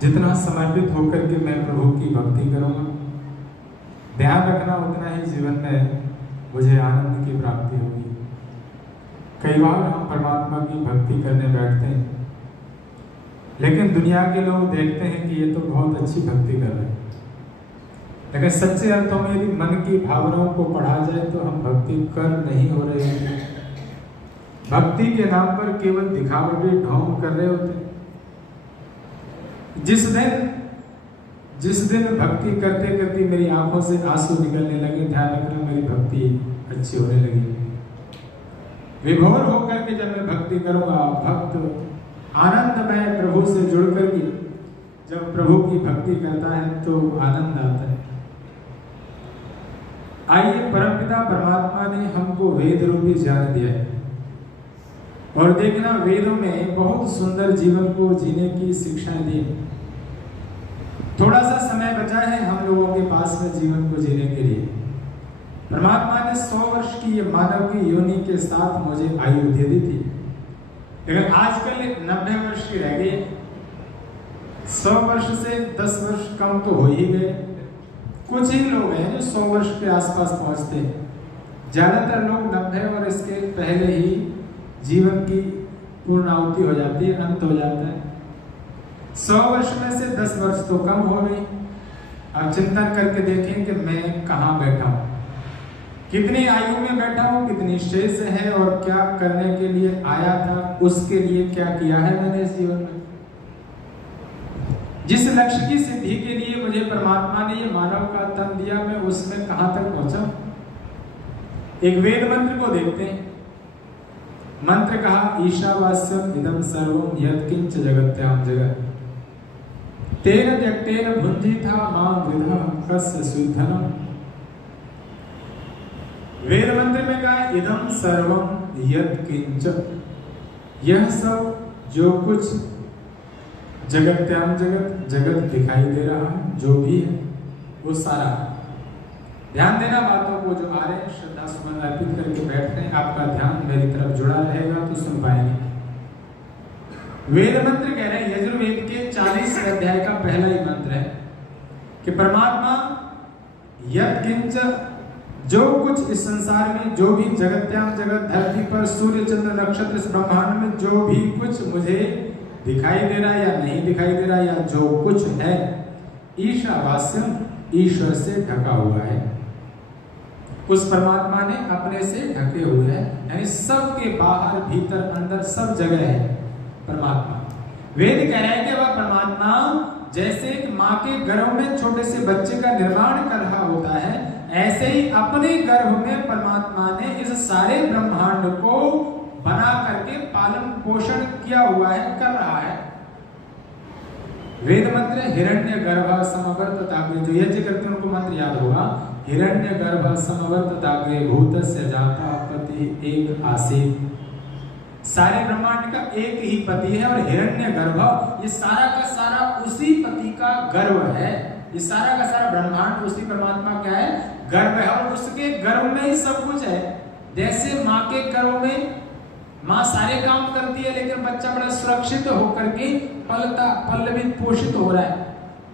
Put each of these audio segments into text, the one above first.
जितना समर्पित होकर के मैं प्रभु की भक्ति करूंगा, ध्यान रखना उतना ही जीवन में मुझे आनंद की प्राप्ति होगी। कई बार हम परमात्मा की भक्ति करने बैठते हैं, लेकिन दुनिया के लोग देखते हैं कि ये तो बहुत अच्छी भक्ति कर रहे हैं, लेकिन सच्चे अर्थों में यदि मन की भावनाओं को पढ़ा जाए तो हम भक्ति कर नहीं हो रहे हैं। भक्ति के नाम पर केवल दिखावटी ढोंग कर रहे होते। जिस दिन भक्ति करते करते मेरी आंखों से आंसू निकलने लगे, ध्यान रखना मेरी भक्ति अच्छी होने लगी। विभोर होकर के जब मैं भक्ति करूंगा, भक्त आनंदमय प्रभु से जुड़ करके जब प्रभु की भक्ति करता है तो आनंद आता है। आइए, परमपिता परमात्मा ने हमको वेद रूपी ज्ञान दिया है, और देखना वेदों में बहुत सुंदर जीवन को जीने की शिक्षाएं दी। थोड़ा सा समय बचा है हम लोगों के पास में जीवन को जीने के लिए। परमात्मा ने 100 वर्ष की ये मानव की योनि के साथ मुझे आयु दे दी थी, लेकिन आजकल 90 वर्ष की रह गई। 100 वर्ष से 10 वर्ष कम तो हो ही गए। कुछ ही लोग हैं जो 100 वर्ष के आसपास पहुंचते हैं। ज्यादातर लोग 90 और इसके पहले ही जीवन की पूर्णाहुति हो जाती है, अंत हो जाता है। 100 वर्ष में से 10 वर्ष तो कम हो गई। अब चिंतन करके देखें कि मैं कहाँ बैठा हूँ, कितनी आयु में बैठा हूँ, कितनी शेष है, और क्या करने के लिए आया था, उसके लिए क्या किया है मैंने इस जीवन में। जिस लक्ष्य की सिद्धि के लिए मुझे परमात्मा ने ये मानव का तन दिया, मैं उसमें कहां तक पहुंचा। एक वेद मंत्र को देखते हैं। मंत्र कहा, ईशावास्यम इदं सर्वं यत्किंच जगत्याम जगत् तेन त्यक्तेन भुञ्जीथा मां वृद्धा कस्य सुधनम। वेद मंत्र में कहा, इदं सर्वं यत्किंच, यह सब जो कुछ जगत्याम जगत, जगत दिखाई दे रहा है, जो भी है वो सारा। ध्यान देना बातों को, जो आ रहे हैं श्रद्धा सुमन अर्पित करके बैठते हैं, आपका ध्यान मेरी तरफ जुड़ा रहेगा तो सुन पाएंगे। वेद मंत्र कह रहे हैं, यजुर्वेद के 40 अध्याय का पहला ही मंत्र है कि परमात्मा यत्किंच, जो कुछ इस संसार में, जो भी जगत्याम जगत, धरती पर सूर्य चंद्र नक्षत्र इस ब्रह्मांड में जो भी कुछ मुझे दिखाई दे रहा है या नहीं दिखाई दे रहा है, या जो कुछ है, ईशावास्यम, ईश्वर से ढका हुआ है। उस परमात्मा ने अपने से ढके हुए हैं, यानी सबके बाहर भीतर अंदर सब जगह है परमात्मा। वेद कह रहा है कि वह परमात्मा जैसे एक माँ के गर्भ में छोटे से बच्चे का निर्माण कर रहा होता है, ऐसे ही अपने गर्भ में परमात्मा ने इस सारे ब्रह्मांड को बना करके पालन पोषण किया हुआ है, कर रहा है। वेद मंत्र हिरण्य गर्भ समवर्तताग्रे, जो यज्ञ करते हैं उनको मंत्र याद होगा। हिरण्य गर्भ समवर्तताग्रे भूतस्य जाता पति एक आसीत। सारे ब्रह्मांड का एक ही पति है, और हिरण्य गर्भ ये सारा का सारा उसी पति का गर्भ है। ये सारा का सारा ब्रह्मांड उसी परमात्मा का है, गर्भ है, और उसके गर्भ में ही सब कुछ है। जैसे माँ के गर्भ में माँ सारे काम करती है, लेकिन बच्चा बड़ा सुरक्षित होकर के पलता पल्लवित पोषित हो रहा है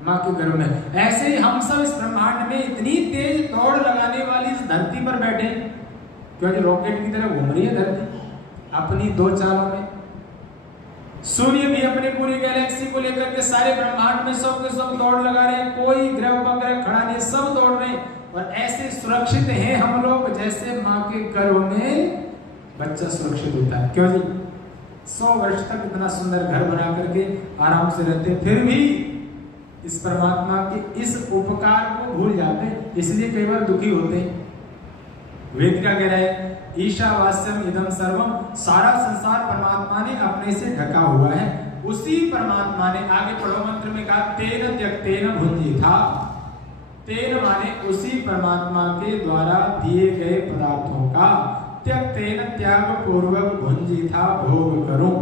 माँ के गर्भ में, ऐसे ही हम सब इस ब्रह्मांड में इतनी तेज दौड़ लगाने वाली इस धरती पर बैठे, क्योंकि रॉकेट की तरह घूम रही है धरती अपनी 2 चालों में। सूर्य भी अपनी पूरी गैलेक्सी को लेकर के सारे ब्रह्मांड में सब के सब दौड़ लगा रहे हैं, कोई ग्रह वगैरह खड़ा नहीं, सब दौड़ रहे हैं, और ऐसे सुरक्षित हैं हम लोग जैसे माँ के गर्भ में बच्चा सुरक्षित होता है। क्यों जी? 100 वर्ष तक इतना सुंदर घर बना करके आराम से रहते, फिर भी इस परमात्मा के इस उपकार को भूल जाते, इसलिए कई बार दुखी होते। वेद क्या कह रहा है? ईशावास्यम इदं सर्वम, सारा संसार परमात्मा ने अपने से ढका हुआ है। उसी परमात्मा ने, आगे पढ़ो मंत्र में कहा, तेन त्यक्तेन भुञ्जीथा। तेन माने उसी परमात्मा के द्वारा दिए गए पदार्थों का, त्यक्तेन त्याग पूर्वक भुञ्जीथा भोग करूं।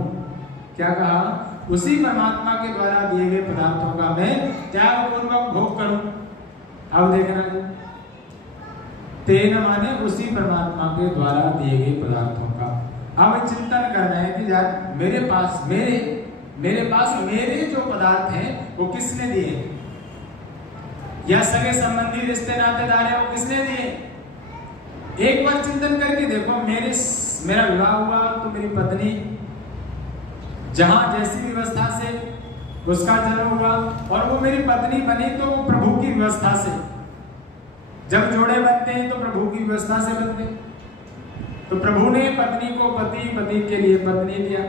क्या कहा? उसी परमात्मा के द्वारा दिए गए पदार्थों का मैं त्याग पूर्वक भोग करूं। अब देखना, तेन माने उसी परमात्मा के द्वारा दिए गए पदार्थों का। अब चिंतन करना है कि यार मेरे पास मेरे पास मेरे जो पदार्थ हैं वो किसने दिए, या सगे संबंधी रिश्ते नातेदार है वो किसने दिए। एक बार चिंतन करके देखो, मेरा विवाह हुआ तो मेरी पत्नी जहां जैसी व्यवस्था से उसका जन्म हुआ, और वो मेरी पत्नी बनी तो वो प्रभु की व्यवस्था से। जब जोड़े बनते हैं तो प्रभु की व्यवस्था से बनते हैं। तो प्रभु ने पत्नी को पति, पति के लिए पत्नी दिया,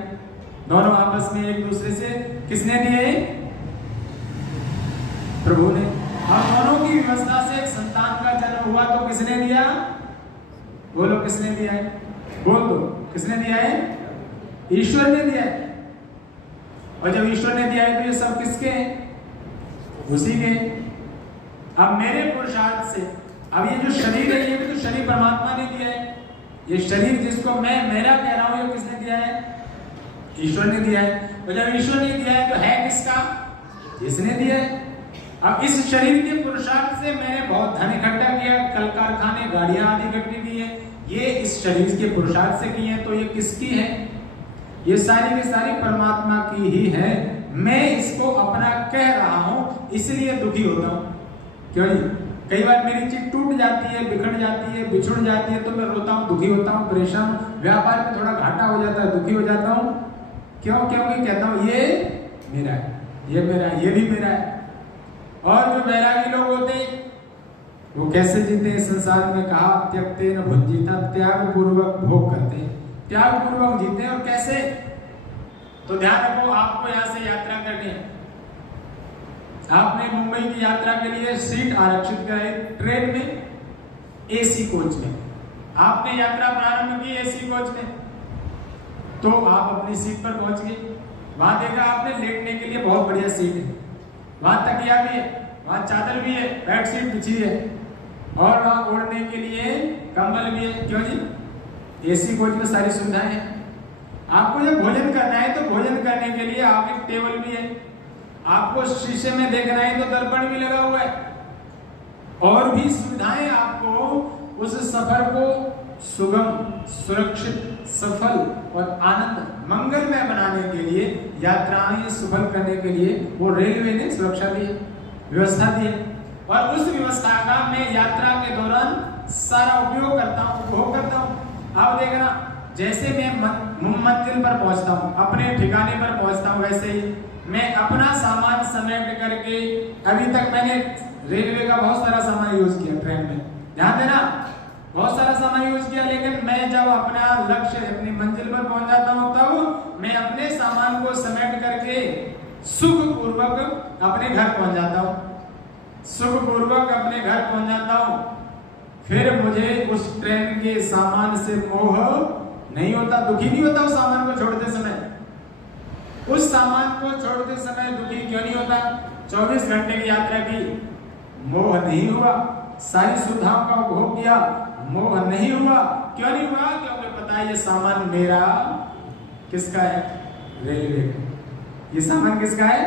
दोनों आपस में एक दूसरे से किसने दिए, प्रभु ने। और दोनों की व्यवस्था से एक संतान का जन्म हुआ तो किसने दिया, बोलो किसने दिया है, बोल दो किसने दिया है, ईश्वर ने दिया है। और जब ईश्वर ने दिया है तो ये सब किसके हैं, उसी के। अब मेरे पुरुषार्थ से, अब ये जो शरीर है ये भी तो शरीर परमात्मा ने दिया है। ये शरीर जिसको मैं मेरा कह रहा हूं ये किसने दिया है, ईश्वर ने दिया है। तो जब ईश्वर ने दिया है तो है किसका, इसने दिया है। अब इस शरीर के पुरुषार्थ से मैंने बहुत धन इकट्ठा किया, कल कारखाने गाड़ियां आदि इकट्ठी की है, ये इस शरीर के पुरुषार्थ से की है, तो ये किसकी है, ये सारी की सारी परमात्मा की ही है। मैं इसको अपना कह रहा हूं इसलिए दुखी होता हूं। क्यों जी, कई बार मेरी चीज टूट जाती है, बिखर जाती है, बिछुड़ जाती है तो मैं रोता हूं, दुखी होता हूं, परेशान, व्यापार में थोड़ा घाटा हो जाता है, दुखी हो जाता हूं। क्यों, क्योंकि कहता हूं ये मेरा है, ये मेरा है, ये भी मेरा है। और जो वैरागी लोग होते हैं वो कैसे जीते हैं संसार में, कहा त्यक्ते न भुंजीता, त्याग पूर्वक भोग करते हैं, त्याग पूर्वक जीते हैं। और कैसे, तो ध्यान रखो, आपको यहां से यात्रा करनी है, आपने मुंबई की यात्रा के लिए सीट आरक्षित कराई ट्रेन में, एसी कोच में, आपने यात्रा प्रारंभ की एसी कोच में, तो आप अपनी सीट पर पहुंच गए। वहां देखा आपने लेटने के लिए बहुत बढ़िया सीट है, वहां तकिया भी है, वहां चादर भी है, बेड शीट बिछी है, और वहां ओढ़ने के लिए कंबल भी है। क्यों जी, एसी कोच में सारी सुविधाएं हैं। आपको जब भोजन करना है तो भोजन करने के लिए आगे टेबल भी है, आपको शीशे में देखना है तो दर्पण भी लगा हुआ है, और भी सुविधाएं आपको उस सफर को सुगम, सुरक्षित, सफल और आनंद मंगलमय बनाने के लिए, यात्राएं सफल करने के लिए वो रेलवे ने सुरक्षा दी है, व्यवस्था दी है। और उस व्यवस्था का मैं यात्रा के दौरान सारा उपयोग करता हूं, उपभोग करता हूं। आप देखना, जैसे मैं मंजिल पर पहुंचता हूं, अपने ठिकाने पर पहुंचता हूं, वैसे ही मैं अपना सामान समेट करके, अभी तक मैंने रेलवे का बहुत सारा सामान यूज किया, ट्रेन में ध्यान देना, बहुत सारा सामान यूज किया, लेकिन मैं जब अपना लक्ष्य, अपनी मंजिल पर पहुंच जाता हूं तब मैं अपने सामान को समेट करके सुख पूर्वक अपने घर पहुंच जाता हूं, सुख पूर्वक अपने घर पहुंच जाता हूं। फिर मुझे उस ट्रेन के सामान से मोह नहीं होता, दुखी नहीं होता उस सामान को छोड़ते समय। उस सामान को छोड़ते समय दुखी क्यों नहीं होता, 24 घंटे की यात्रा की, मोह नहीं हुआ, सारी सुविधाओं का उपभोग किया, मोह नहीं हुआ। क्यों नहीं हुआ, क्योंकि पता है ये सामान मेरा, किसका है, रेलवे का। ये सामान किसका है,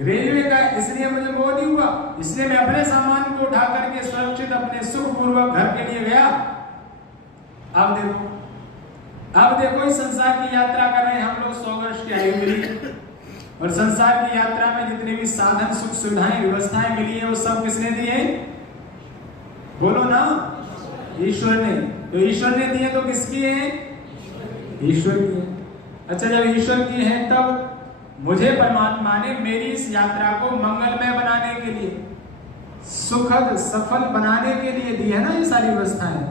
रेलवे का, इसलिए मुझे मोह नहीं हुआ, इसलिए मैं अपने सामान को उठा करके सुरक्षित अपने सुखपूर्वक घर के लिए गया। अब देखो इस संसार की यात्रा कर रहे हैं हम लोग, 100 वर्ष की आयु मिली, और संसार की यात्रा में जितने भी साधन, सुख सुविधाएं, व्यवस्थाएं मिली है वो सब किसने दिए, बोलो ना, ईश्वर ने। तो ईश्वर ने दिए तो किसकी है, ईश्वर की है। अच्छा, जब ईश्वर की है तब मुझे परमात्मा ने मेरी इस यात्रा को मंगलमय बनाने के लिए, सुखद सफल बनाने के लिए दी है ना ये सारी व्यवस्थाएं।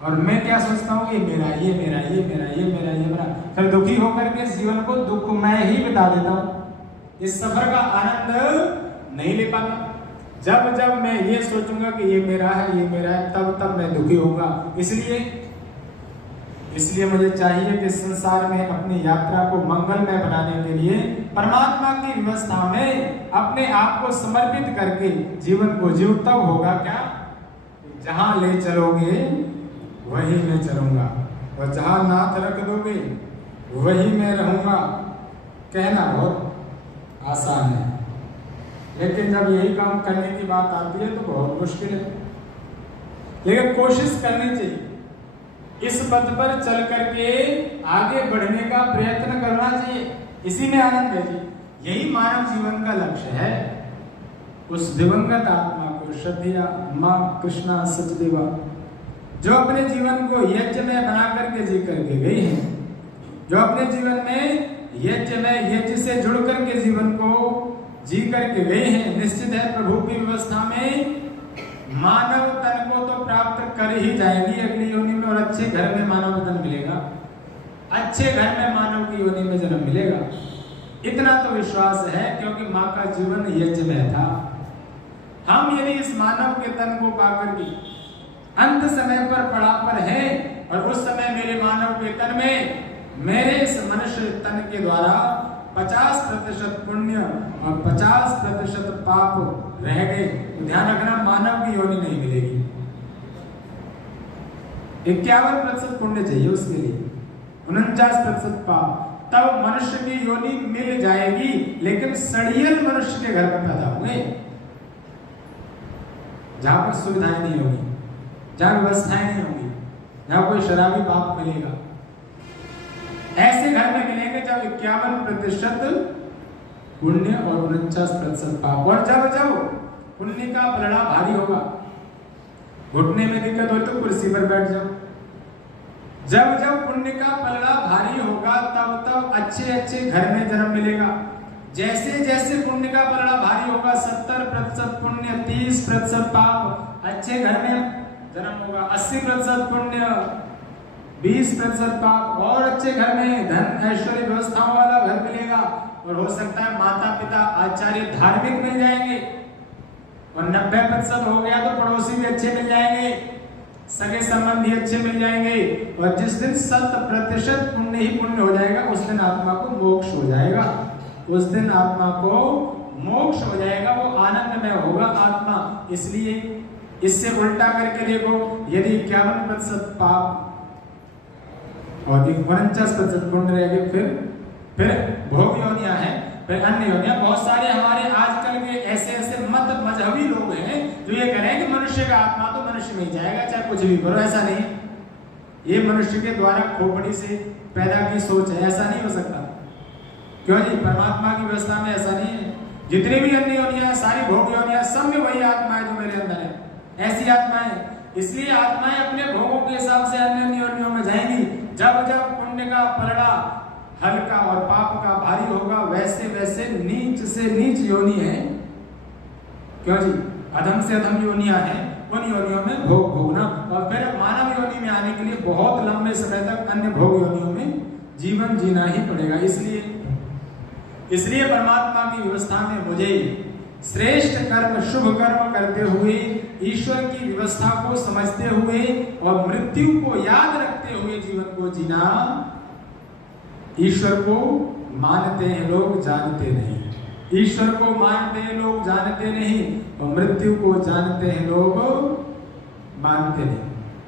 और मैं क्या सोचता हूँ, ये मेरा, ये मेरा, ये मेरा, ये मेरा, ये मेरा, फिर दुखी होकर के जीवन को दुखमय ही बिता देता हूँ, इस सफर का आनंद नहीं ले पाता। जब जब मैं ये सोचूंगा कि ये मेरा है, ये मेरा है, तब तब मैं दुखी होऊंगा। इसलिए मुझे चाहिए कि संसार में अपनी यात्रा को मंगलमय बनाने के लिए परमात्मा की व्यवस्था में अपने आप को समर्पित करके जीवन को जीव। तब होगा क्या, जहां ले चलोगे वही मैं चलूंगा, और जहां नाथ रख दोगे वही मैं रहूंगा। कहना बहुत आसान है, लेकिन जब यही काम करने की बात आती है तो बहुत मुश्किल है। लेकिन कोशिश करनी चाहिए, इस पथ पर चल करके आगे बढ़ने का प्रयत्न करना चाहिए। इसी में आनंद है जी। यही मानव जीवन का लक्ष्य है। उस दिवंगत आत्मा को श्रद्धा माँ कृष्णा सचदेवा जो अपने जीवन को यज्ञ में बना करके जी करके गई है, जो अपने जीवन में यज्ञ से जुड़ करके जीवन को जी करके गए हैं, निश्चित है प्रभु की व्यवस्था में मानव तन को तो प्राप्त कर ही जाएंगी अगली योनि में, और अच्छे घर में मानव तन मिलेगा, अच्छे घर में मानव की योनि में जन्म मिलेगा। इतना तो विश्वास है क्योंकि माँ का जीवन यज्ञ में था। हम यदि इस मानव के तन को पाकर के अंत समय पर पड़ा पर है, और उस समय मेरे मानव के तन में मेरे इस मनुष्य तन के द्वारा 50% पुण्य और 50% पाप रह गए, तो ध्यान रखना मानव की योनि नहीं मिलेगी। 51% पुण्य चाहिए उसके लिए, 49% पाप, तब मनुष्य की योनि मिल जाएगी। लेकिन सड़ियल मनुष्य के घर में पैदा हुए, जहां पर सुविधाएं नहीं होगी, जहां व्यवस्थाएं नहीं होंगी, जहां कोई शराबी बाप मिलेगा, ऐसे घर में मिलेंगे जब 51% पुण्य और 49% पाप। और जब पुण्य का पलड़ा भारी होगा, घुटने में दिक्कत हो तो कुर्सी पर बैठ जाओ। जब पुण्य का पलड़ा भारी होगा तब अच्छे घर में जन्म मिलेगा। जैसे पुण्य का पलड़ा भारी होगा, 70% पुण्य 30% पाप, अच्छे घर में जन्म होगा। 80% पुण्य 20% पाप, और अच्छे घर में धन ऐश्वर्य व्यवस्थाओं वाला घर मिलेगा। और हो सकता है माता पिता आचार्य धार्मिक मिल जाएंगे, और 90% हो गया तो पड़ोसी भी अच्छे मिल जाएंगे, सगे संबंधी अच्छे मिल जाएंगे। और जिस दिन 100% पुण्य ही पुण्य हो जाएगा, उस दिन आत्मा को मोक्ष हो जाएगा, उस दिन आत्मा को मोक्ष हो जाएगा, वो आनंद में होगा आत्मा। इसलिए इससे उल्टा करके देखो, यदि 51% पाप और 49% पुण्य रह गए, फिर भोग योनियां हैं, फिर अन्य योनियां। बहुत सारे हमारे आजकल के ऐसे मजहबी लोग हैं जो ये कह रहे हैं कि मनुष्य का आत्मा तो मनुष्य में ही जाएगा, चाहे कुछ भी करो। ऐसा नहीं, ये मनुष्य के द्वारा खोपड़ी से पैदा की सोच है, ऐसा नहीं हो सकता। क्यों जी? परमात्मा की व्यवस्था में ऐसा नहीं है। जितनी भी अन्य योनियां, सारी भोग योनियां, सब में वही आत्मा है जो मेरे अंदर है, ऐसी आत्मा है। इसलिए आत्माएं अपने भोगों के हिसाब से अन्य योनियों में जाएंगी। जब पुण्य का पलड़ा हल्का और पाप का भारी होगा, वैसे नीच से नीच योनि है। क्यों जी? अधम से अधम योनियां हैं, उन योनियों में भोग भोगना, और फिर मानव योनि में आने के लिए बहुत लंबे समय तक अन्य भोग योनियों में जीवन जीना ही पड़ेगा। इसलिए परमात्मा की व्यवस्था में मुझे श्रेष्ठ कर्म, शुभ कर्म करते हुए, ईश्वर की व्यवस्था को समझते हुए और मृत्यु को याद रखते हुए जीवन को जीना। ईश्वर को मानते हैं लोग, जानते नहीं। ईश्वर को मानते हैं लोग, जानते नहीं, और मृत्यु को जानते हैं लोग, मानते नहीं।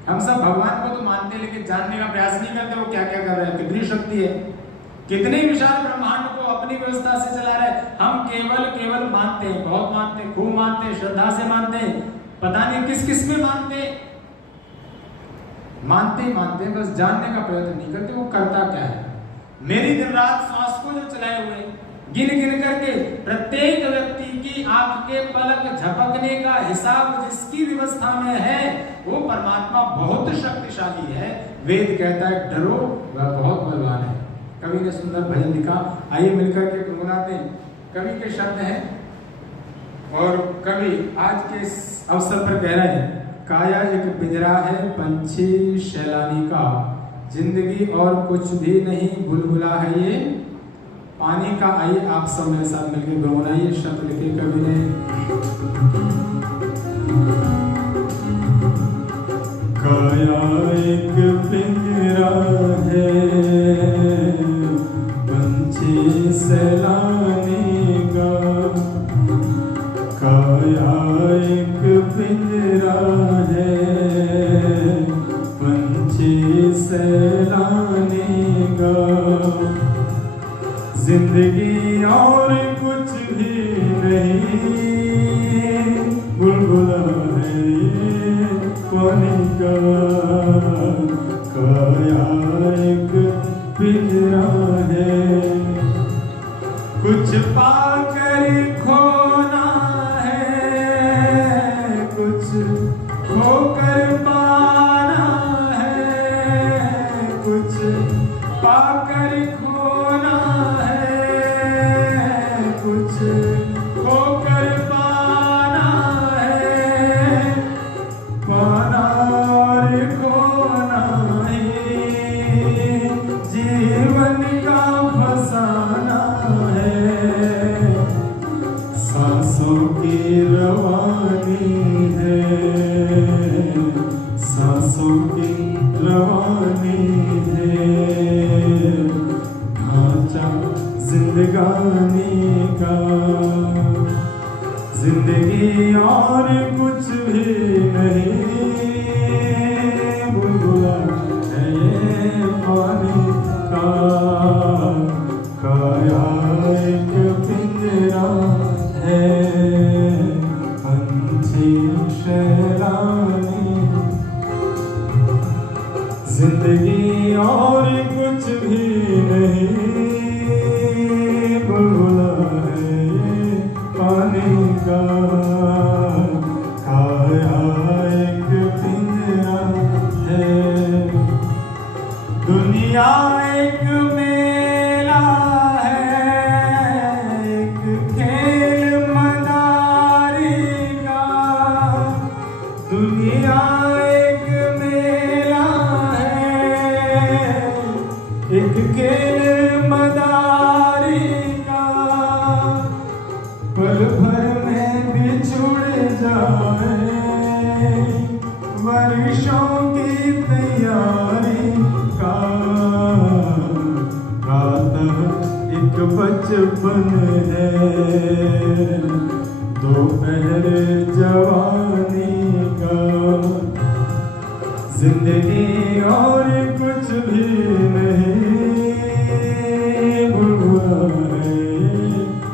हम सब भगवान को तो मानते हैं, लेकिन जानने का प्रयास नहीं करते वो क्या क्या कर रहे हैं, कितनी शक्ति है, कितने विशाल ब्रह्मांड को अपनी व्यवस्था से चला रहे हैं। हम केवल मानते हैं, बहुत मानते हैं, खूब मानते हैं, श्रद्धा से मानते हैं, पता नहीं किस किस में मानते हैं, बस जानने का प्रयत्न नहीं करते वो करता क्या है। मेरी दिन रात सांस को जो चलाए हुए, गिन करके प्रत्येक व्यक्ति की आंख के पलक झपकने का हिसाब जिसकी व्यवस्था में है, वो परमात्मा बहुत शक्तिशाली है। वेद कहता है डरो, वह बहुत बलवान है। कवि ने सुंदर भजन लिखा, आइए मिलकर के गुनगुनाते हैं। कवि के शब्द हैं, और कवि आज के अवसर पर कह रहे हैं, काया एक पिंजरा है पंछी शैलानी का, जिंदगी और कुछ भी नहीं, बुलबुला है ये पानी का। आइए आप सब मेरे साथ मिलकर गुनगुनाइए। शब्द लिखे कवि ने, काया एक पिंजरा है पंछी सैलानी का, काया एक पिंजरा है पंछी सैलानी का, जिंदगी और कुछ भी नहीं, बुलबुला है ये पानी का, काया एक पिंजरा है। पाकर खोना है, कुछ खोकर पाना है, कुछ पाकर खोना है, कुछ खोकर पाना है, पाना और खोना ही जीवन का फसाना है, सांसों की रवानी है, सांसों की रवानी है, ढांचा जिंदगानी का, जिंदगी और कुछ भी नहीं, बुलबुला है ये पानी का, काया एक पिंजरा है, पंछी शैलानी, जिंदगी और कुछ भी नहीं, बुलबुला है ये पानी का, काया एक पिंजरा है, दुनिया एक मेला है, एक खेल मदारी का, दुनिया एक मेला है, एक खेल मदारी का, पल भर में बिछुड़ जाए, वर्षों की तैयारी का, प्रातः एक बचपन है, दोपहर जवानी का, जिंदगी और कुछ भी नहीं, बुलबुला है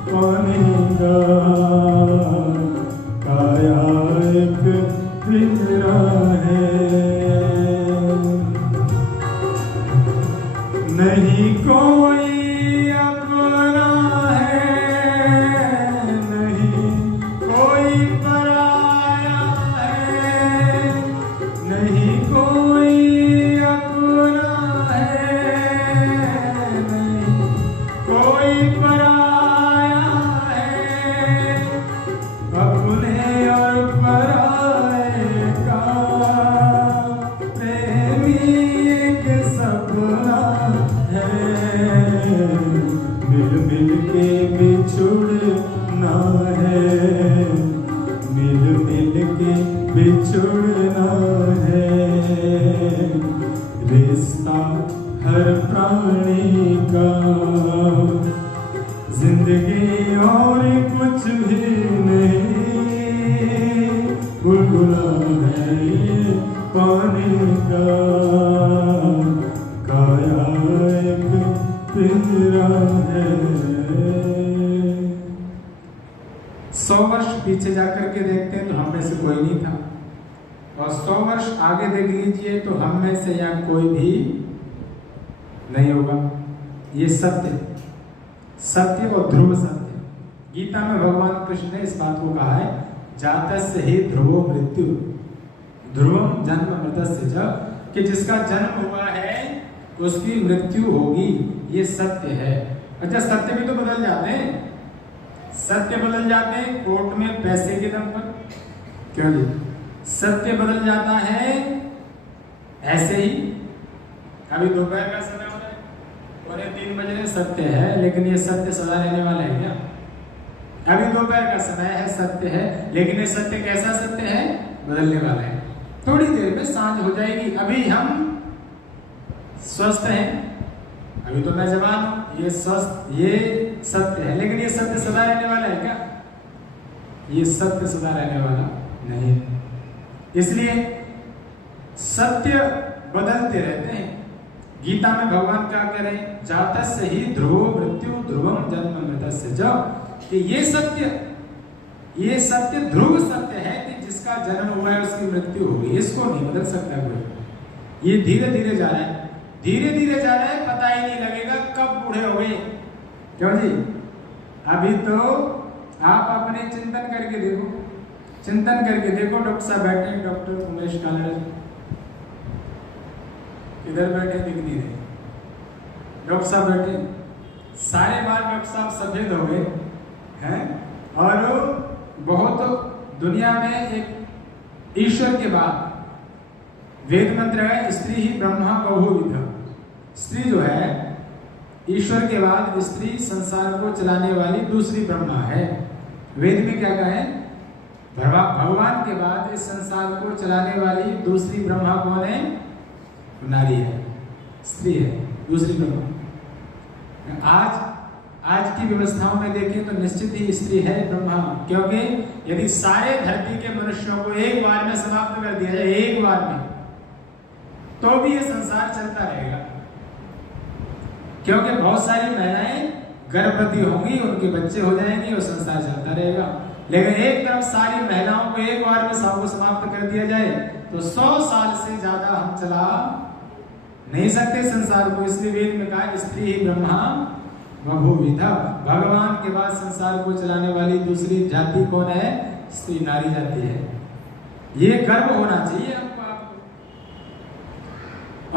पानी का, काया एक पिंजरा है, नहीं कोई अपना है, नहीं कोई पराया है, नहीं कोई अपना है, नहीं कोई पराया है, अपने और पराए का प्रेमी एक सपना है, मिल मिल के बिछुड़ना है, मिल मिल के बिछुड़ना है, रिश्ता हर प्राणी का, जिंदगी और कुछ भी नहीं, बुलबुला है ये पानी का, काया एक पिंजरा है। 100 वर्ष पीछे जाकर के देखते हैं तो हम में से कोई नहीं था, और 100 वर्ष आगे देख लीजिए तो हम में से यहाँ कोई भी नहीं होगा। ये सत्य, सत्य और ध्रुव सत्य। गीता में भगवान कृष्ण ने इस बात को कहा है, जातस्य ही ध्रुवो मृत्यु ध्रुवम जन्म मृतस्य च, कि जिसका जन्म हुआ है उसकी मृत्यु होगी, ये सत्य है। अच्छा, सत्य भी तो बदल जाते हैं, सत्य बदल जाते हैं कोर्ट में पैसे के दम पर, क्यों जी? सत्य बदल जाता है ऐसे ही। अभी दोपहर का समय हो रहा है, 3 बजे सत्य है, लेकिन ये सत्य सदा रहने वाला है क्या? अभी दोपहर का समय है, सत्य है, लेकिन ये सत्य कैसा सत्य है? बदलने वाला है। थोड़ी देर में सांझ हो जाएगी। अभी हम स्वस्थ हैं, अभी तो मैं जवान हूं, ये स्वस्थ, ये सत्य है, लेकिन ये सत्य सदा रहने वाला है क्या? ये सत्य सदा रहने वाला नहीं है। इसलिए सत्य बदलते रहते हैं। गीता में भगवान क्या कह रहे हैं? जातस्य ही ध्रुवो मृत्यु ध्रुवम जन्म मृतस्य च, कि ये सत्य ध्रुव सत्य है कि जिसका जन्म हुआ है उसकी मृत्यु होगी, इसको नहीं बदल सकता कोई। ये धीरे धीरे जा रहा है, धीरे धीरे जा रहा है, पता ही नहीं लगेगा कब बूढ़े हो गए। क्यों जी? अभी तो आप अपने चिंतन करके देखो, चिंतन करके देखो। डॉक्टर साहब बैठे, डॉक्टर उमेश कानड़ इधर बैठे, दिख नहीं रहे। डॉक्टर साहब बैठे, सारे बाल डॉक्टर साहब सफेद हो गए हैं, और बहुत दुनिया में एक ईश्वर के बाद वेद मंत्र है, स्त्री ही ब्रह्मा बहुविध। स्त्री जो है ईश्वर के बाद स्त्री संसार को चलाने वाली दूसरी ब्रह्मा है। वेद में क्या कहा है? भगवान के बाद इस संसार को चलाने वाली दूसरी ब्रह्मा कौन है? नारी है, स्त्री है, दूसरी ब्रह्मा। आज की व्यवस्थाओं में देखें तो निश्चित ही स्त्री है ब्रह्मा, क्योंकि यदि सारे धरती के मनुष्यों को एक बार में समाप्त कर दिया जाए, एक बार में, तो भी ये संसार चलता रहेगा, क्योंकि बहुत सारी महिलाएं गर्भवती होंगी, उनके बच्चे हो जाएंगे और संसार चलता रहेगा। लेकिन एक तरफ सारी महिलाओं को एक बार में सबको समाप्त कर दिया जाए तो 100 साल से ज्यादा हम चला नहीं सकते संसार को। इसलिए वेद में कहा स्त्री ही ब्रह्मा बहुविधा। भगवान के बाद संसार को चलाने वाली दूसरी जाति कौन है? स्त्री, नारी जाति है। ये गर्व होना चाहिए हमको, आपको।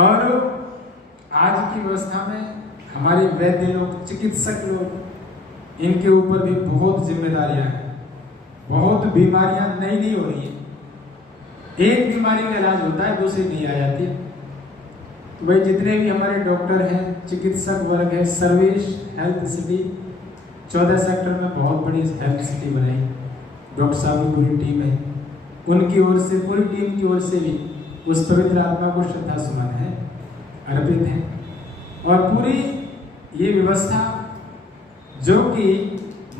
और आज की व्यवस्था में हमारे वैद्य लोग, चिकित्सक लोग, इनके ऊपर भी बहुत जिम्मेदारियां हैं। बहुत बीमारियां नई हो रही है। एक बीमारी का इलाज होता है, दूसरी नहीं आ जाती। तो भाई जितने भी हमारे डॉक्टर हैं, चिकित्सक वर्ग है, सर्विस हेल्थ सिटी 14 सेक्टर में बहुत बड़ी हेल्थ सिटी बनाई, डॉक्टर साहब की पूरी टीम है। उनकी ओर से, पूरी टीम की ओर से भी उस पवित्र आत्मा को श्रद्धा सुमन है, अर्पित है। और पूरी ये व्यवस्था जो कि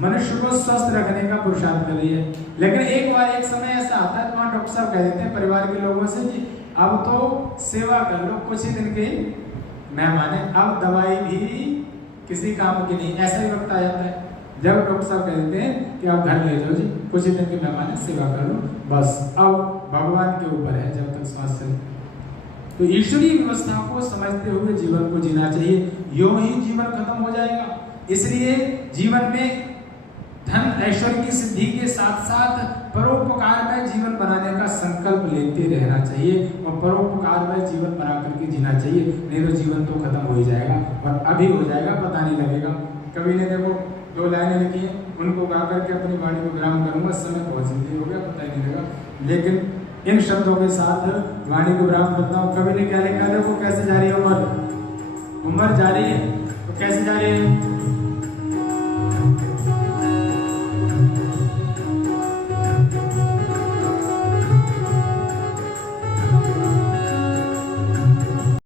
मनुष्य को स्वस्थ रखने का पुरुषार्थ कर रही है। लेकिन एक समय ऐसा आता है, वहाँ डॉक्टर साहब कह देते हैं परिवार के लोगों से कि अब तो सेवा कर लो, कुछ ही दिन के मेहमान है, अब दवाई भी किसी काम की नहीं। ऐसा ही वक्त आ जाता है जब डॉक्टर साहब कह देते हैं कि आप घर ले जाओ जी, कुछ ही दिन के मेहमान है, सेवा कर लो, बस अब भगवान के ऊपर है जब तक श्वास चले। तो ईश्वरीय व्यवस्था को समझते हुए जीवन को जीना चाहिए, यूं ही जीवन खत्म हो जाएगा। इसलिए जीवन में धन ऐश्वर्य की सिद्धि के साथ साथ परोपकार में जीवन बनाने का संकल्प लेते रहना चाहिए, और परोपकार में जीवन बना करके जीना चाहिए। नहीं तो जीवन तो खत्म हो ही जाएगा, और अभी हो जाएगा, पता नहीं लगेगा। कवि ने देखो 2 लाइनें लिखी हैं, उनको गा करके अपनी वाणी को विराम करूंगा, समय बहुत जल्दी हो गया, पता ही नहीं लगा। लेकिन इन शब्दों के साथ वाणी को विराम करता हूँ। कवि ने क्या लिखा? देखो कैसे जा रही है उम्र जा रही है, तो कैसे जा रही है?